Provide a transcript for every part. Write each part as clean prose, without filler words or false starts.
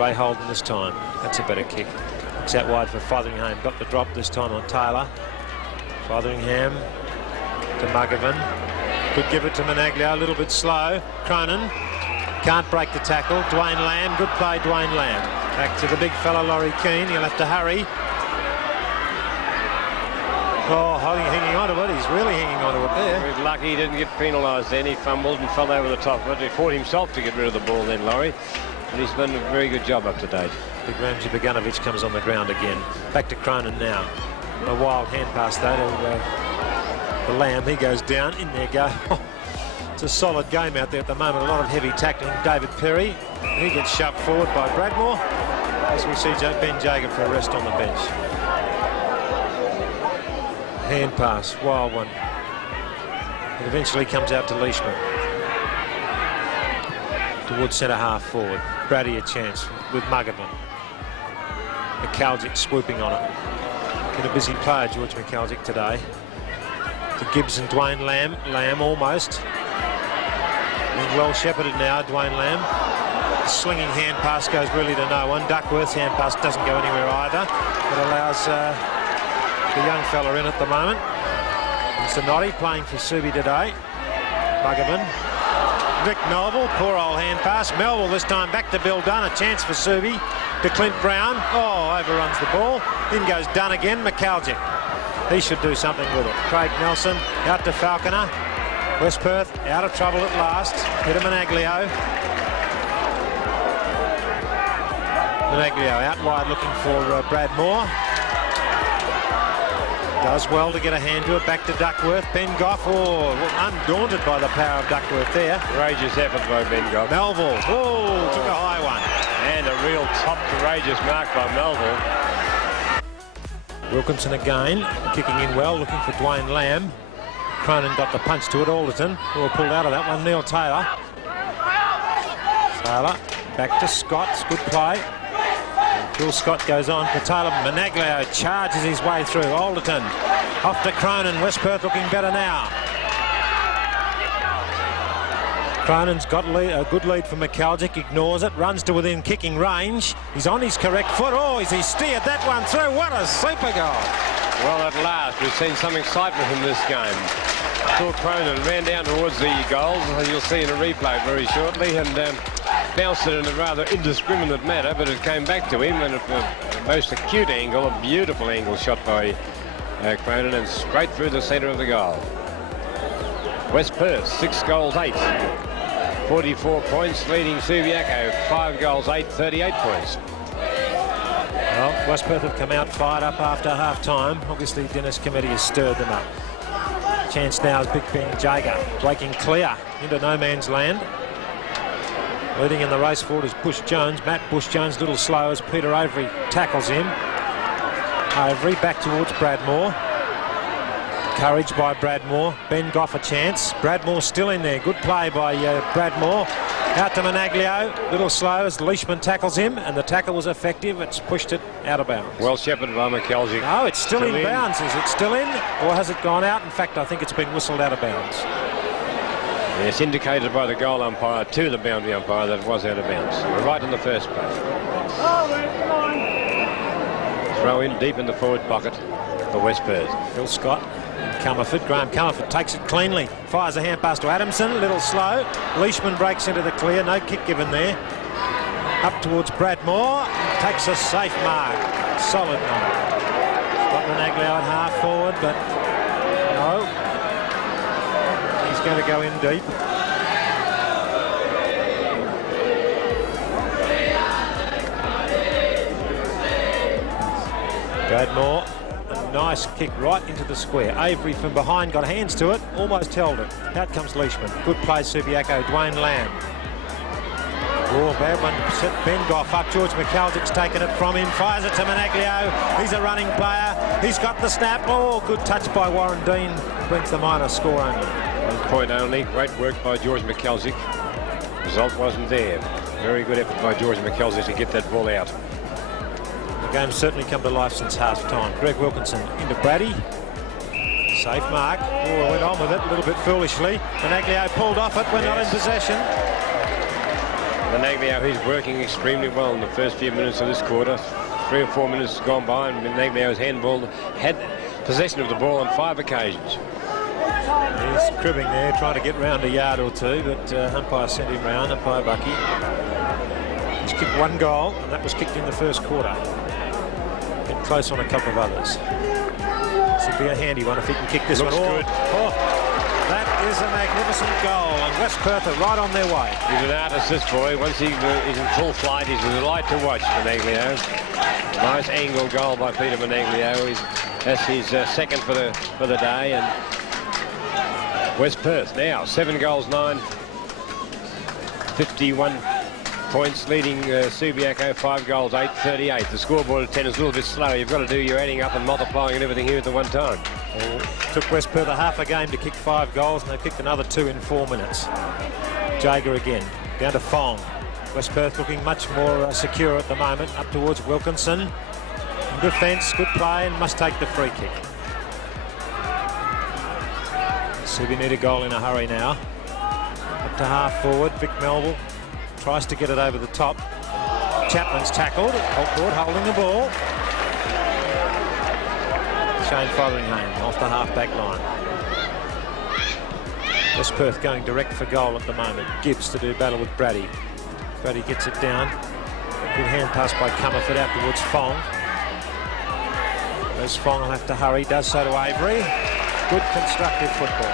Ray Holden this time. That's a better kick. Looks out wide for Fotheringham. Got the drop this time on Taylor. Fotheringham to Muggervan. Could give it to Managlio. A little bit slow. Cronin can't break the tackle. Dwayne Lamb. Good play, Dwayne Lamb. Back to the big fella, Laurie Keane. He'll have to hurry. Oh, hanging on to it. He's really hanging on to it there. He was lucky he didn't get penalised then. He fumbled and fell over the top of it. He fought himself to get rid of the ball then, Laurie. And he's done a very good job up to date. Big Ramsey Boganovic comes on the ground again. Back to Cronin now. A wild hand pass though to the Lamb. He goes down. In there go. It's a solid game out there at the moment. A lot of heavy tackling. David Perry. He gets shoved forward by Bradmore. As we see Ben Jager for a rest on the bench. Hand pass, wild one. It eventually comes out to Leishman. Towards centre half forward. Brady a chance with Muggervan. McAlgic swooping on it. Been a busy player, George McAlgic today. To Gibbs and Dwayne Lamb. Lamb almost. Being well shepherded now, Dwayne Lamb. The slinging hand pass goes really to no one. Duckworth's hand pass doesn't go anywhere either. It allows the young fella in at the moment. Mr. Noddy playing for Subi today. Muggervan. Rick Melville, poor old hand pass. Melville this time back to Bill Dunn. A chance for Subi. To Clint Brown. Oh, overruns the ball. In goes Dunn again. McAlgic. He should do something with it. Craig Nelson out to Falconer. West Perth out of trouble at last. Peter Managlio. Managlio out wide looking for Brad Moore. Does well to get a hand to it. Back to Duckworth. Ben Goff, undaunted by the power of Duckworth there. Courageous effort by Ben Goff. Melville, took a high one. And a real top courageous mark by Melville. Wilkinson again, kicking in well, looking for Dwayne Lamb. Cronin got the punch to it. Alderton, who pulled out of that one. Neil Taylor. Taylor, back to Scott. Good play. Bill Scott goes on for Taylor. Managlio charges his way through. Alderton off to Cronin. West Perth looking better now. Cronin's got a good lead for McAlgic. Ignores it. Runs to within kicking range. He's on his correct foot. Oh, he steered that one through. What a super goal. Well, at last, we've seen some excitement in this game. Saw Cronin ran down towards the goals. You'll see in a replay very shortly. And bounced it in a rather indiscriminate manner, but it came back to him, and a most acute angle, a beautiful angle shot by Cronin, and straight through the centre of the goal. West Perth, 6 goals, 8. 44 points, leading Subiaco, 5 goals, 8, 38 points. Well, West Perth have come out fired up after half-time. Obviously, Dennis Committee has stirred them up. Chance now is Big Ben Jager, breaking clear into no man's land. Leading in the race forward is Bush Jones. Matt Bush Jones a little slow as Peter Avery tackles him. Avery back towards Bradmore. Courage by Bradmore. Ben Goff a chance. Bradmore still in there. Good play by Bradmore. Out to Managlio. Little slow as Leishman tackles him, and the tackle was effective. It's pushed it out of bounds. Well shepherded by McAlgic. No, it's still in bounds. Is it still in, or has it gone out? In fact, I think it's been whistled out of bounds. Yes, indicated by the goal umpire to the boundary umpire that it was out of bounds. We're right in the first place. Throw in deep in the forward pocket for West Perth. Phil Scott, Comerford. Graham Comerford takes it cleanly. Fires a hand pass to Adamson. A little slow. Leishman breaks into the clear. No kick given there. Up towards Bradmore. Takes a safe mark. Solid mark. Got Managlio at half forward, but no. He's going to go in deep. Bradmore, a nice kick right into the square. Avery from behind got hands to it, almost held it. Out comes Leishman. Good play, Subiaco. Dwayne Lamb. Oh, bad one to set Ben Goff up. George McAlgic's taken it from him. Fires it to Managlio. He's a running player. He's got the snap. Oh, good touch by Warren Dean. Brings the minor score only. 1 point only. Great work by George McAlgic. Result wasn't there. Very good effort by George McAlgic to get that ball out. The game's certainly come to life since half-time. Greg Wilkinson into Brady. Safe mark. Oh, went on with it a little bit foolishly. Managlio pulled off it. We're not in possession. Menaglio, he's working extremely well in the first few minutes of this quarter. 3 or 4 minutes has gone by, and Menaglio's handball had possession of the ball on 5 occasions. He's cribbing there, trying to get round a yard or two, but umpire sent him round, umpire Bucky. He's kicked 1 goal, and that was kicked in the first quarter. Been close on a couple of others. This will be a handy one if he can kick this Looks one. good. Oh, that is a magnificent goal, and West Perth are right on their way. He's an artist, this boy. Once he's in full flight, he's a delight to watch, Menaglio. Nice angle goal by Peter Menaglio. That's his second for the day, and West Perth now 7 goals 9, 51 points, leading Subiaco 5 goals 8, 38. The scoreboard at 10 is a little bit slow. You've got to do your adding up and multiplying and everything here at the one time. Well, took West Perth a half a game to kick 5 goals, and they kicked another 2 in 4 minutes. Jager again, down to Fong. West Perth looking much more secure at the moment, up towards Wilkinson. Defence, good play, and must take the free kick. Subi need a goal in a hurry now. Up to half forward, Vic Melville tries to get it over the top. Chapman's tackled, Holtwood holding the ball. Shane Fotheringham off the half-back line. West Perth going direct for goal at the moment. Gibbs to do battle with Brady. Brady gets it down. Good hand pass by Comerford out towards Fong. As Fong will have to hurry, does so to Avery. Good constructive football.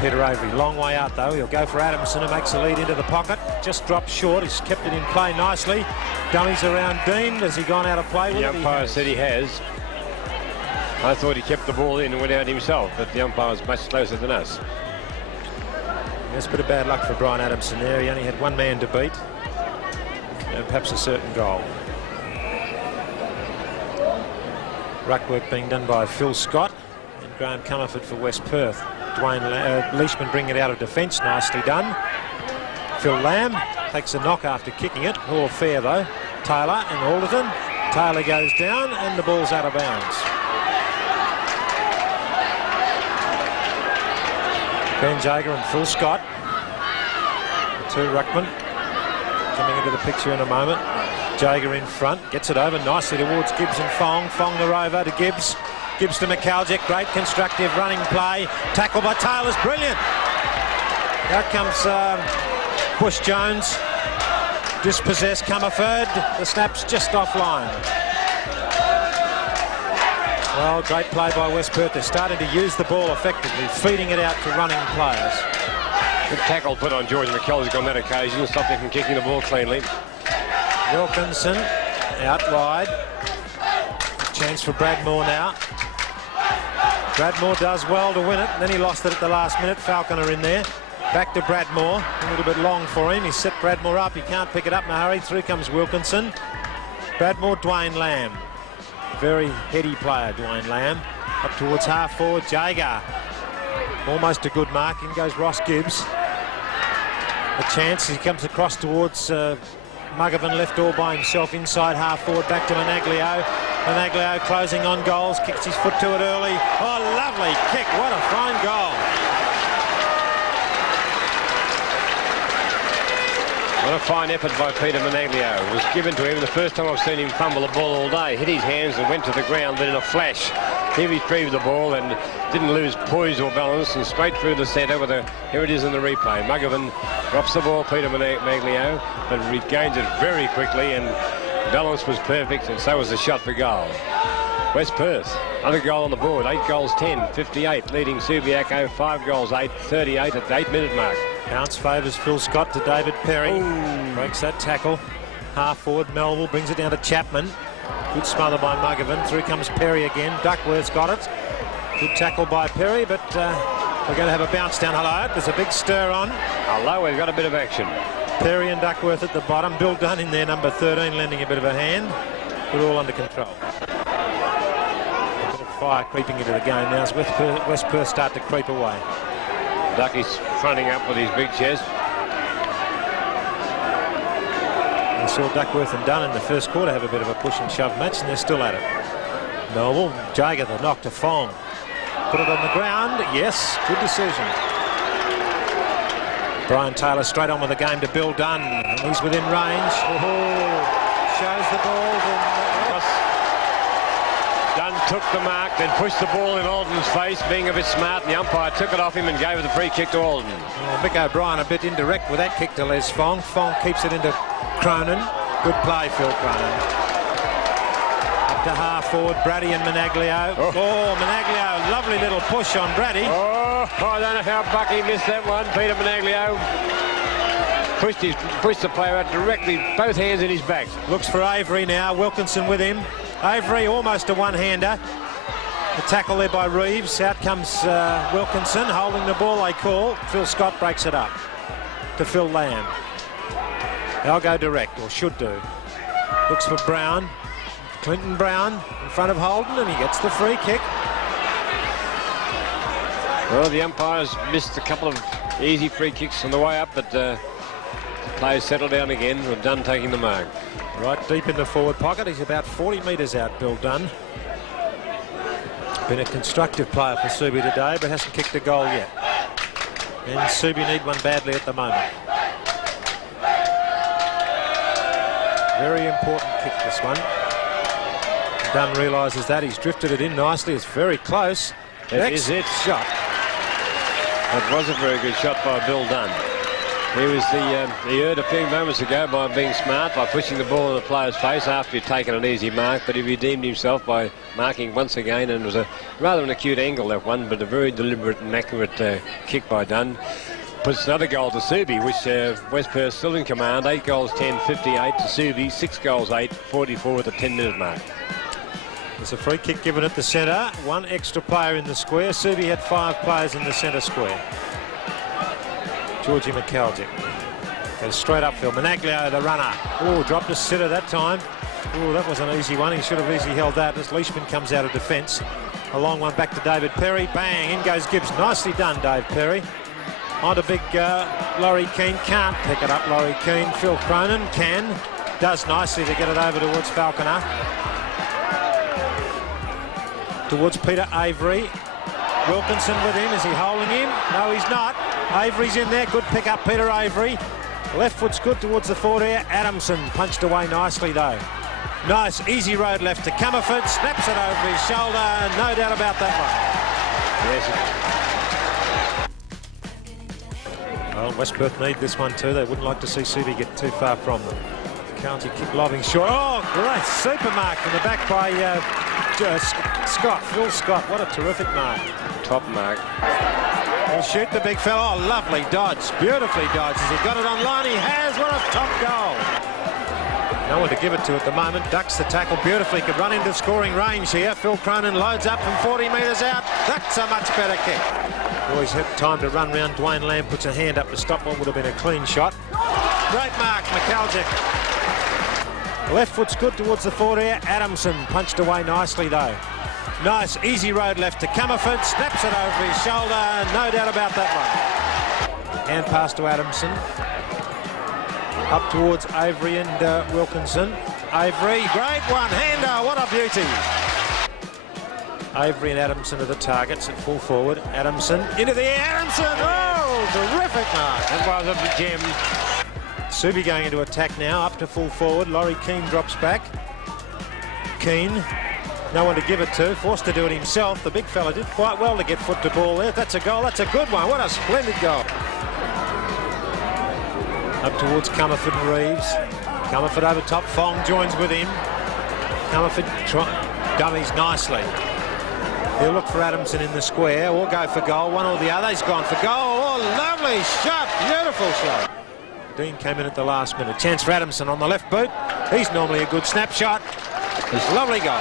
Peter Avery, long way out though. He'll go for Adamson, who makes the lead into the pocket. Just dropped short. He's kept it in play nicely. Dummies around Dean. Has he gone out of play? The umpire said he has. I thought he kept the ball in and went out himself, but the umpire was much closer than us. There's a bit of bad luck for Brian Adamson there. He only had 1 man to beat, and perhaps a certain goal. Ruck work being done by Phil Scott and Graham Comerford for West Perth. Leishman bring it out of defence, nicely done. Phil Lamb takes a knock after kicking it, all fair though. Taylor and Alderton. Taylor goes down and the ball's out of bounds. Ben Jager and Phil Scott, the 2 ruckmen, coming into the picture in a moment. Jager in front, gets it over nicely towards Gibbs and Fong. Fong the rover to Gibbs. Gibbs to McAlgic, great constructive running play. Tackle by Taylor's brilliant. Out comes Bush Jones. Dispossessed Comerford. The snap's just offline. Well, great play by West Perth. They're starting to use the ball effectively, feeding it out to running players. Good tackle put on George McAlgic on that occasion, stopped him from kicking the ball cleanly. Wilkinson out wide. Chance for Bradmore now. Bradmore does well to win it, and then he lost it at the last minute. Falconer in there. Back to Bradmore. A little bit long for him. He set Bradmore up. He can't pick it up in a hurry. Through comes Wilkinson. Bradmore, Dwayne Lamb. Very heady player, Dwayne Lamb. Up towards half forward, Jager. Almost a good mark. In goes Ross Gibbs. A chance. He comes across towards Muggervan, left all by himself inside half forward. Back to Menaglio. Menaglio closing on goals. Kicks his foot to it early. Oh, lovely kick. What a fine goal. What a fine effort by Peter Menaglio. It was given to him the first time I've seen him fumble the ball all day. Hit his hands and went to the ground, then in a flash he retrieved the ball and didn't lose poise or balance, and straight through the centre with a, here it is in the replay. Muggervan drops the ball, Peter Menaglio, but regains it very quickly, and balance was perfect, and so was the shot for goal. West Perth, another goal on the board, 8 goals 10, 58, leading Subiaco 5 goals 8, 38 at the 8-minute mark. Bounce favours Phil Scott to David Perry. Ooh. Breaks that tackle. Half forward, Melville brings it down to Chapman. Good smother by Muggervan. Through comes Perry again. Duckworth's got it. Good tackle by Perry, but we're going to have a bounce down. Hello, there's a big stir on. Hello, we've got a bit of action. Perry and Duckworth at the bottom. Bill Dunn in there, number 13, lending a bit of a hand. But all under control. A bit of fire creeping into the game now as West Perth start to creep away. Ducky's fronting up with his big chest. We saw Duckworth and Dunn in the first quarter have a bit of a push and shove match, and they're still at it. Melville, Jager the knock to Fong. Put it on the ground. Yes, good decision. Brian Taylor straight on with the game to Bill Dunn. And he's within range. Shows the ball. Dunn took the mark, then pushed the ball in Alden's face, being a bit smart, and the umpire took it off him and gave the free kick to Alden. Well, Mick O'Brien a bit indirect with that kick to Les Fong. Fong keeps it into Cronin. Good play, Phil Cronin. Up to half forward, Brady and Managlio. Oh, Managlio, lovely little push on Brady. Oh, I don't know how Bucky missed that one. Peter Managlio pushed the player out directly, both hands in his back. Looks for Avery now, Wilkinson with him. Avery almost a one-hander. The tackle there by Reeves. Out comes Wilkinson, holding the ball, they call. Phil Scott breaks it up to Phil Lamb. They'll go direct, or should do. Looks for Brown. Clinton Brown in front of Holden, and he gets the free kick. Well, the umpires missed a couple of easy free kicks on the way up, but the players settled down again with Dunn taking the mark. Right deep in the forward pocket. He's about 40 metres out, Bill Dunn. Been a constructive player for Subi today, but hasn't kicked a goal yet. And Subi need one badly at the moment. Very important kick, this one. Dunn realises that. He's drifted it in nicely. It's very close. That is it. Shot. That was a very good shot by Bill Dunn. He was he earned a few moments ago by being smart, by pushing the ball in the player's face after he'd taken an easy mark, but he redeemed himself by marking once again, and it was a rather an acute angle, that one, but a very deliberate and accurate kick by Dunn. Puts another goal to Subi, which West Perth still in command. 8 goals 10, 58 to Subi, 6 goals 8, 44 at the 10-minute mark. There's a free kick given at the centre. One extra player in the square. Subi had 5 players in the centre square. Georgie McKelgic goes straight upfield. Managlio, the runner. Oh, dropped a sitter that time. Oh, that was an easy one. He should have easily held that as Leishman comes out of defence. A long one back to David Perry. Bang, in goes Gibbs. Nicely done, Dave Perry. On to big Laurie Keane. Can't pick it up, Laurie Keane. Phil Cronin can. Does nicely to get it over towards Falconer. Towards Peter Avery. Wilkinson with him. Is he holding him? No, he's not. Avery's in there. Good pick up, Peter Avery. Left foot's good towards the forward area. Adamson punched away nicely, though. Nice, easy road left to Comerford. Snaps it over his shoulder. No doubt about that one. Well, West Perth need this one too. They wouldn't like to see Subi get too far from them. County kick lobbing short. Oh, great. Super mark from the back by Scott. Phil Scott. What a terrific mark. Top mark. He'll shoot the big fella. Oh, lovely dodge. Beautifully dodged. Has he got it on line? He has. What a top goal. No one to give it to at the moment. Ducks the tackle beautifully. Could run into scoring range here. Phil Cronin loads up from 40 metres out. That's a much better kick. Always had time to run round. Dwayne Lamb puts a hand up to stop what would have been a clean shot. Great mark, McKelgic. Left foot's good towards the forward area. Adamson punched away nicely, though. Nice, easy road left to Comerford. Snaps it over his shoulder. No doubt about that one. Hand pass to Adamson. Up towards Avery and Wilkinson. Avery, great one-hander. What a beauty. Avery and Adamson are the targets at full forward. Adamson into the air. Adamson! Oh, terrific mark. That was a gem. Subi going into attack now, up to full forward. Laurie Keane drops back. Keane, no one to give it to, forced to do it himself. The big fella did quite well to get foot to ball there. That's a goal, that's a good one. What a splendid goal. Up towards Comerford and Reeves. Comerford over top, Fong joins with him. Comerford dummies nicely. He'll look for Adamson in the square or go for goal, one or the other. He's gone for goal. Oh, lovely shot, beautiful shot. Dean came in at the last minute. Chance for Adamson on the left boot. He's normally a good snapshot. It's a lovely goal.